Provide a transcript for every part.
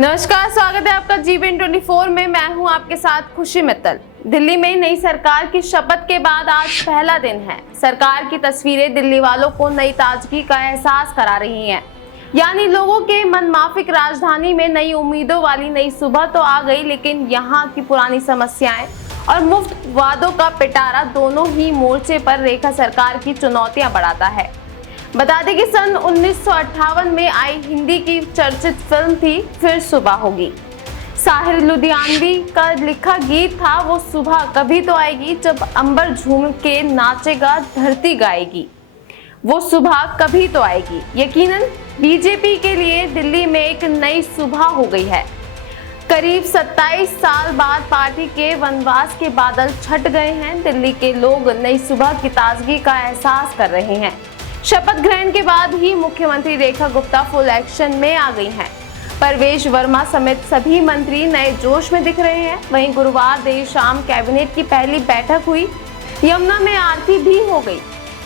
नमस्कार, स्वागत है आपका जीबीएन 24 में। मैं हूं आपके साथ खुशी मित्तल। दिल्ली में नई सरकार की शपथ के बाद आज पहला दिन है। सरकार की तस्वीरें दिल्ली वालों को नई ताजगी का एहसास करा रही हैं। यानी लोगों के मनमाफिक राजधानी में नई उम्मीदों वाली नई सुबह तो आ गई, लेकिन यहाँ की पुरानी समस्याएं और मुफ्त वादों का पिटारा दोनों ही मोर्चे पर रेखा सरकार की चुनौतियां बढ़ाता है। बता दें कि सन 1958 में आई हिंदी की चर्चित फिल्म थी फिर सुबह होगी। साहिर लुधियानवी का लिखा गीत था वो सुबह कभी तो आएगी, जब अंबर झूम के नाचेगा धरती गाएगी। वो सुबह कभी तो आएगी। यकीनन बीजेपी के लिए दिल्ली में एक नई सुबह हो गई है। करीब 27 साल बाद पार्टी के वनवास के बादल छट गए हैं। दिल्ली के लोग नई सुबह की ताजगी का एहसास कर रहे हैं। शपथ ग्रहण के बाद ही मुख्यमंत्री रेखा गुप्ता फुल एक्शन में आ गई हैं। परवेश वर्मा समेत सभी मंत्री नए जोश में दिख रहे हैं। वहीं गुरुवार देर शाम कैबिनेट की पहली बैठक हुई। यमुना में आरती भी हो गई।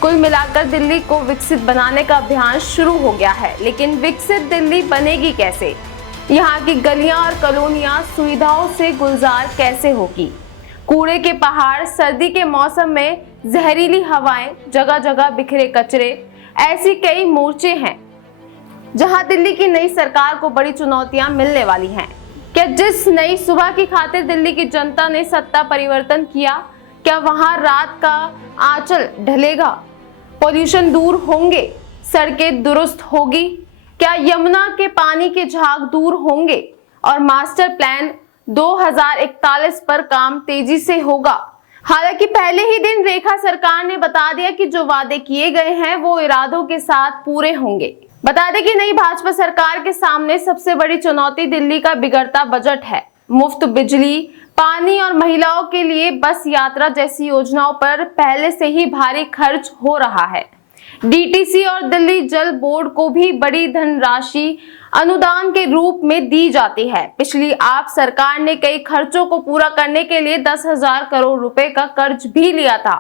कुल मिलाकर दिल्ली को विकसित बनाने का अभियान शुरू हो गया है। लेकिन विकसित दिल्ली बनेगी कैसे? यहाँ की गलियां और कॉलोनियां सुविधाओं से गुलजार कैसे होगी? कूड़े के पहाड़, सर्दी के मौसम में जहरीली हवाएं, जगह जगह बिखरे कचरे, ऐसी कई मोर्चे हैं जहां दिल्ली की नई सरकार को बड़ी चुनौतियां मिलने वाली हैं। क्या जिस नई सुबह की खातिर दिल्ली की जनता ने सत्ता परिवर्तन किया, क्या वहां रात का आंचल ढलेगा? पॉल्यूशन दूर होंगे, सड़कें दुरुस्त होगी, क्या यमुना के पानी के झाग दूर होंगे और मास्टर प्लान 2041 पर काम तेजी से होगा? हालांकि पहले ही दिन रेखा सरकार ने बता दिया कि जो वादे किए गए हैं वो इरादों के साथ पूरे होंगे। बता दें कि नई भाजपा सरकार के सामने सबसे बड़ी चुनौती दिल्ली का बिगड़ता बजट है। मुफ्त बिजली, पानी और महिलाओं के लिए बस यात्रा जैसी योजनाओं पर पहले से ही भारी खर्च हो रहा है। डीटीसी और दिल्ली जल बोर्ड को भी बड़ी धनराशि अनुदान के रूप में दी जाती है। पिछली आप सरकार ने कई खर्चों को पूरा करने के लिए 10,000 करोड़ रुपए का कर्ज भी लिया था।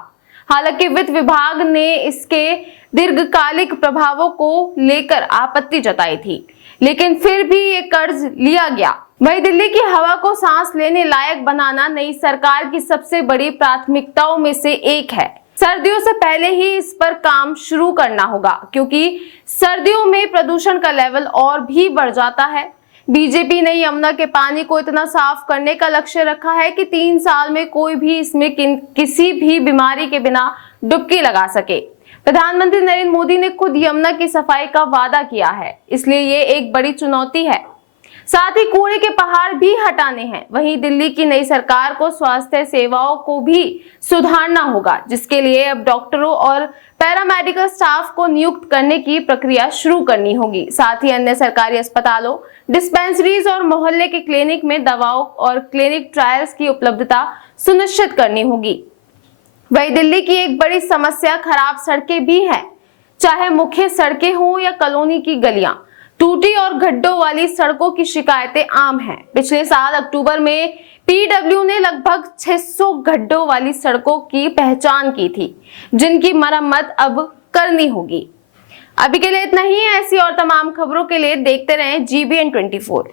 हालांकि वित्त विभाग ने इसके दीर्घकालिक प्रभावों को लेकर आपत्ति जताई थी, लेकिन फिर भी ये कर्ज लिया गया। वहीं दिल्ली की हवा को सांस लेने लायक बनाना नई सरकार की सबसे बड़ी प्राथमिकताओं में से एक है। सर्दियों से पहले ही इस पर काम शुरू करना होगा, क्योंकि सर्दियों में प्रदूषण का लेवल और भी बढ़ जाता है। बीजेपी ने यमुना के पानी को इतना साफ करने का लक्ष्य रखा है कि 3 साल में कोई भी इसमें किसी भी बीमारी के बिना डुबकी लगा सके। प्रधानमंत्री नरेंद्र मोदी ने खुद यमुना की सफाई का वादा किया है, इसलिए ये एक बड़ी चुनौती है। साथ ही कूड़े के पहाड़ भी हटाने हैं। वहीं दिल्ली की नई सरकार को स्वास्थ्य सेवाओं को भी सुधारना होगा, जिसके लिए अब डॉक्टरों और पैरामेडिकल स्टाफ को नियुक्त करने की प्रक्रिया शुरू करनी होगी। साथ ही अन्य सरकारी अस्पतालों, डिस्पेंसरीज और मोहल्ले के क्लिनिक में दवाओं और क्लिनिक ट्रायल्स की उपलब्धता सुनिश्चित करनी होगी। वहीं दिल्ली की एक बड़ी समस्या खराब सड़कें भी है। चाहे मुख्य सड़कें हों या कॉलोनी की गलियां, टूटी और गड्ढों वाली सड़कों की शिकायतें आम हैं। पिछले साल अक्टूबर में पीडब्ल्यू ने लगभग 600 गड्ढों वाली सड़कों की पहचान की थी, जिनकी मरम्मत अब करनी होगी। अभी के लिए इतना ही है। ऐसी और तमाम खबरों के लिए देखते रहें जीबीएन 24।